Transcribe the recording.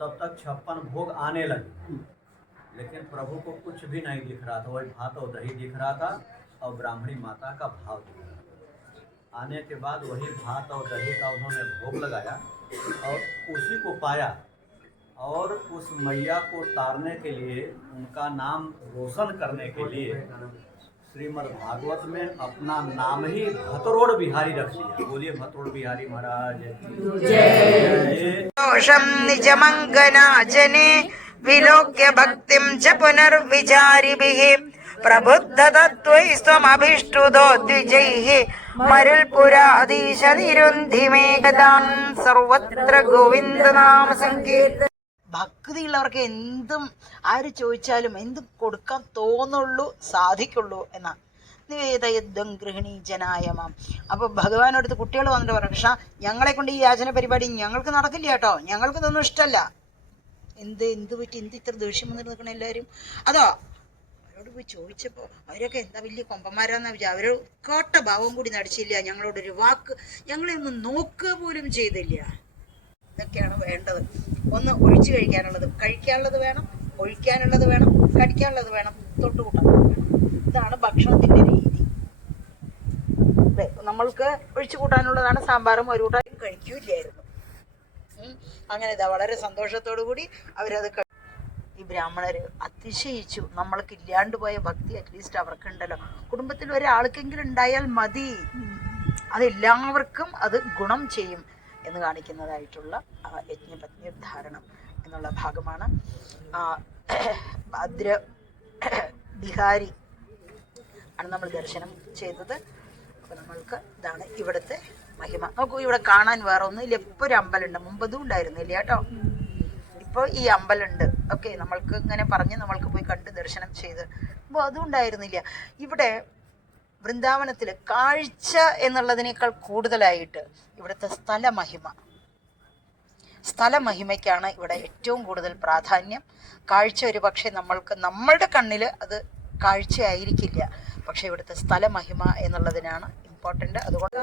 तब तक 56 भोग आने लगे, लेकिन प्रभु को कुछ भी नहीं दिख रहा था। वही भात और दही दिख रहा था और ब्राह्मणी माता का भाव दिख रहा था। आने के बाद वही भात और दही का उन्होंने भोग लगाया और उसी को पाया, और उस मैया को तारने के लिए, उनका नाम रोशन करने के लिए श्रीमद् भागवत में अपना नाम ही भतरोड़ बिहारी रख लिया। बोलिए भतरोड़ बिहारी महाराज जय। दोषं निजमंगना जने विलोक्य भक्तिं च पुनर्विचारिभिः प्रबुद्धतत्त्वैस्त्वमभिष्टुतो द्विजैः മരുൽപുരാധീശനിരുന്ധിമേകദാം സർവത്ര ഗോവിന്ദനാമ സങ്കീർത്തനം. ഭക്തിയുള്ളവർക്ക് എന്തും ആര് ചോദിച്ചാലും എന്തും കൊടുക്കാൻ തോന്നുള്ളൂ, സാധിക്കുള്ളൂ എന്നാ. നിവേദയുദ്ധം ഗൃഹിണീജനായമാം. അപ്പോൾ ഭഗവാനടുത്ത് കുട്ടികൾ വന്നിട്ട് പറഞ്ഞു, കൃഷ്ണ ഞങ്ങളെ കൊണ്ട് ഈ യാചന പരിപാടി ഞങ്ങൾക്ക് നടക്കില്ല കേട്ടോ, ഞങ്ങൾക്ക് ഇതൊന്നും ഇഷ്ടമല്ല. എന്ത് പറ്റി, എന്ത് ഇത്ര ദേഷ്യം വന്നിട്ട് നിൽക്കണം എല്ലാവരും? അതോ അവരോട് പോയി ചോദിച്ചപ്പോൾ അവരൊക്കെ എന്താ വലിയ കൊമ്പന്മാരാന്ന് വിചാരിച്ചു. അവർ കോട്ട ഭാവം കൂടി നടിച്ചില്ല, ഞങ്ങളോടൊരു വാക്ക്, ഞങ്ങളെ ഒന്ന് നോക്കുക പോലും ചെയ്തില്ല. ഇതൊക്കെയാണ് വേണ്ടത്. ഒന്ന് ഒഴിച്ചു കഴിക്കാനുള്ളത് വേണം, ഒഴിക്കാനുള്ളത് വേണം, കടിക്കാനുള്ളത് വേണം, തൊട്ടുകൂട്ടാനുള്ളത് വേണം. ഇതാണ് ഭക്ഷണത്തിൻ്റെ രീതി. നമ്മൾക്ക് ഒഴിച്ചു കൂട്ടാനുള്ളതാണ് സാമ്പാറും ഒരു കൂട്ടാനും കഴിക്കൂല്ലായിരുന്നു. അങ്ങനെ ഇതാ വളരെ സന്തോഷത്തോടു കൂടി അവരത് ഈ ബ്രാഹ്മണർ അതിശയിച്ചു. നമ്മൾക്ക് ഇല്ലാണ്ട് പോയ ഭക്തി അറ്റ്ലീസ്റ്റ് അവർക്കുണ്ടല്ലോ. കുടുംബത്തിൽ ഒരാൾക്കെങ്കിലും ഉണ്ടായാൽ മതി, അതെല്ലാവർക്കും അത് ഗുണം ചെയ്യും എന്ന് കാണിക്കുന്നതായിട്ടുള്ള യജ്ഞപത്നിധാരണം എന്നുള്ള ഭാഗമാണ്. ഭദ്ര ബിഹാരി ആണ് നമ്മൾ ദർശനം ചെയ്തത്. അപ്പോൾ നമ്മൾക്ക് ഇതാണ് ഇവിടുത്തെ മഹിമ. നോക്കൂ, ഇവിടെ കാണാൻ വേറെ ഒന്നുമില്ല. ഇപ്പോൾ ഒരു അമ്പലമുണ്ട്, മുമ്പതും ഉണ്ടായിരുന്നില്ല കേട്ടോ. ഇപ്പോൾ ഈ അമ്പലമുണ്ട്. ഓക്കെ, നമ്മൾക്ക് ഇങ്ങനെ പറഞ്ഞ് നമ്മൾക്ക് പോയി കണ്ട് ദർശനം ചെയ്ത് അപ്പോൾ അതും ഉണ്ടായിരുന്നില്ല. ഇവിടെ വൃന്ദാവനത്തിൽ കാഴ്ച എന്നുള്ളതിനേക്കാൾ കൂടുതലായിട്ട് ഇവിടുത്തെ സ്ഥലമഹിമയ്ക്കാണ് ഇവിടെ ഏറ്റവും കൂടുതൽ പ്രാധാന്യം. കാഴ്ച ഒരു പക്ഷേ നമ്മളുടെ കണ്ണിൽ അത് കാഴ്ചയായിരിക്കില്ല, പക്ഷെ ഇവിടുത്തെ സ്ഥലമഹിമ എന്നുള്ളതിനാണ് ഇമ്പോർട്ടൻ്റ്. അതുകൊണ്ട്